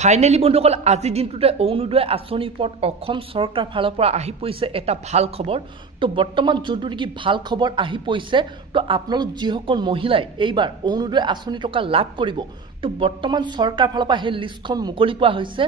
Finally বন্ধুসকল আজি দিনটোতে অৰুণোদয় আঁচনিৰ ওপৰত অসম চৰকাৰ ফালৰ পৰা আহি পৰিছে এটা ভাল খবৰ। তো বৰ্তমান যোনটো নেকি ভাল খবৰ আহি পৰিছে, তো আপোনালোক যিসকল মহিলাই এইবাৰ অৰুণোদয় আঁচনি টকা লাভ কৰিব, তো বৰ্তমান চৰকাৰ ফালৰ পৰা সেই লিষ্টখন মুকলি কৰা হৈছে।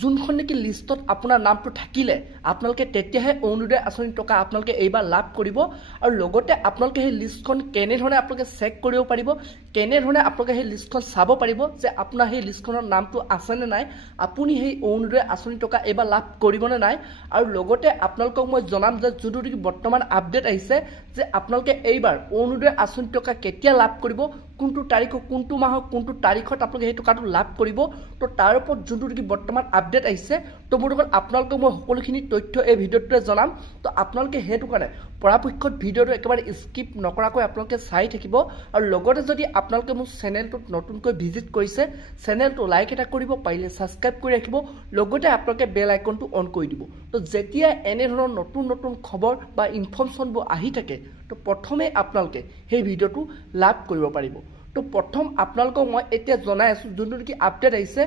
যোনখন নেকি লিষ্টত আপোনাৰ নামটো থাকিলে আপোনালোকে তেতিয়াহে অৰুণোদয় আঁচনি টকা আপোনালোকে এইবাৰ লাভ কৰিব। আৰু লগতে আপোনালোকে সেই লিষ্টখন কেনেধৰণে আপোনালোকে চেক কৰিব পাৰিব, কেনেধৰণে আপোনালোকে সেই লিষ্টখন চাব পাৰিব যে আপোনাৰ সেই লিষ্টখনৰ নামটো আছেনে নাই, আপুনি সেই অৰুণোদয় আঁচনি টকা এইবাৰ লাভ কৰিবনে নাই। আৰু লগতে আপোনালোকক মই জনাম যে যোনটো নেকি বৰ্তমান আপডেট আহিছে যে আপোনালোকে এইবাৰ অৰুণোদয় আঁচনি টকা কেতিয়া লাভ কৰিব, কোনটো তাৰিখ, কোনটো মাহৰ কোনটো তাৰিখত আপোনালোকে সেই টকাটো লাভ কৰিব। তো তাৰ ওপৰত যোনটো নেকি বৰ্তমান আপডেট আহিছে, তো বন্ধুসকল আপোনালোকক মই সকলোখিনি তথ্য এই ভিডিঅ'টোতে জনাম। তো আপোনালোকে সেইটো কাৰণে পৰাপক্ষত ভিডিঅ'টো একেবাৰে স্কিপ নকৰাকৈ আপোনালোকে চাই থাকিব। আৰু লগতে যদি আপোনালোকে মোৰ চেনেলটোত নতুনকৈ ভিজিট কৰিছে, চেনেলটো লাইক এটা কৰিব, পাৰিলে ছাবস্ক্ৰাইব কৰি ৰাখিব, লগতে আপোনালোকে বেল আইকনটো অন কৰি দিব। তো যেতিয়া এনেধৰণৰ নতুন নতুন খবৰ বা ইনফৰ্মেশ্যনবোৰ আহি থাকে, তো প্ৰথমে আপোনালোকে সেই ভিডিঅ'টো লাভ কৰিব পাৰিব। তো প্ৰথম আপোনালোকক মই এতিয়া জনাই আছোঁ যোনটো নেকি আপডেট আহিছে,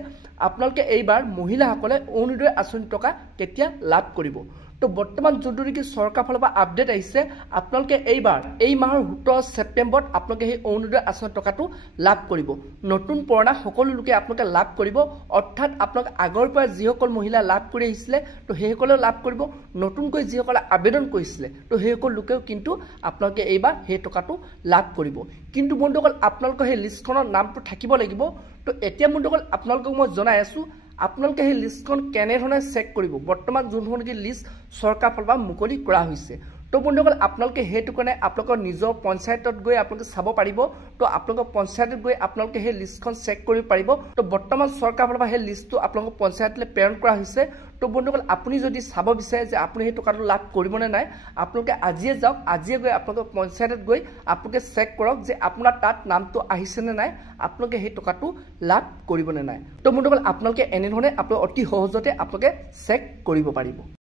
আপোনালোকে এইবাৰ মহিলাসকলে অৰুণোদয় আঁচনি টকা কেতিয়া লাভ কৰিব। তো বৰ্তমান যোনটো নেকি চৰকাৰ ফালৰ পৰা আপডেট আহিছে, আপোনালোকে এইবাৰ এই মাহৰ 17 ছেপ্টেম্বৰত আপোনালোকে সেই অৰুণোদয় আঁচনি টকাটো লাভ কৰিব। নতুন পুৰণা সকলো লোকে আপোনালোকে লাভ কৰিব, অৰ্থাৎ আপোনালোকে আগৰ পৰা যিসকল মহিলা লাভ কৰি আহিছিলে তো সেইসকলেও লাভ কৰিব, নতুনকৈ যিসকলে আবেদন কৰিছিলে তো সেইসকল লোকেও কিন্তু আপোনালোকে এইবাৰ সেই টকাটো লাভ কৰিব। কিন্তু বন্ধুসকল আপোনালোকৰ সেই লিষ্টখনৰ নামটো থাকিব লাগিব। তো এতিয়া বন্ধুসকল আপোনালোকক মই জনাই আছোঁ আপোনালোকে সেই লিষ্টখন কেনেধৰণে চেক কৰিব। বৰ্তমান যোনখন নেকি লিষ্ট চৰকাৰ ফালৰ পৰা মুকলি কৰা হৈছে, তো বন্ধুসকল আপোনালোকে সেইটো কাৰণে আপোনালোকৰ নিজৰ পঞ্চায়তত গৈ আপোনালোকে চাব পাৰিব। তো আপোনালোকৰ পঞ্চায়তত গৈ আপোনালোকে সেই লিষ্টখন চেক কৰিব পাৰিব। তো বৰ্তমান চৰকাৰ ফালৰ পৰা সেই লিষ্টটো আপোনালোকৰ পঞ্চায়তলৈ প্ৰেৰণ কৰা হৈছে। তো বন্ধুসকল আপুনি যদি চাব বিচাৰে যে আপুনি সেই টকাটো লাভ কৰিবনে নাই, আপোনালোকে আজিয়ে যাওক, আজিয়ে গৈ আপোনালোকৰ পঞ্চায়তত গৈ আপোনালোকে চেক কৰক যে আপোনাৰ তাত নামটো আহিছেনে নাই, আপোনালোকে সেই টকাটো লাভ কৰিবনে নাই। তো বন্ধুসকল আপোনালোকে এনেধৰণে আপোনালোকে অতি সহজতে আপোনালোকে চেক কৰিব পাৰিব।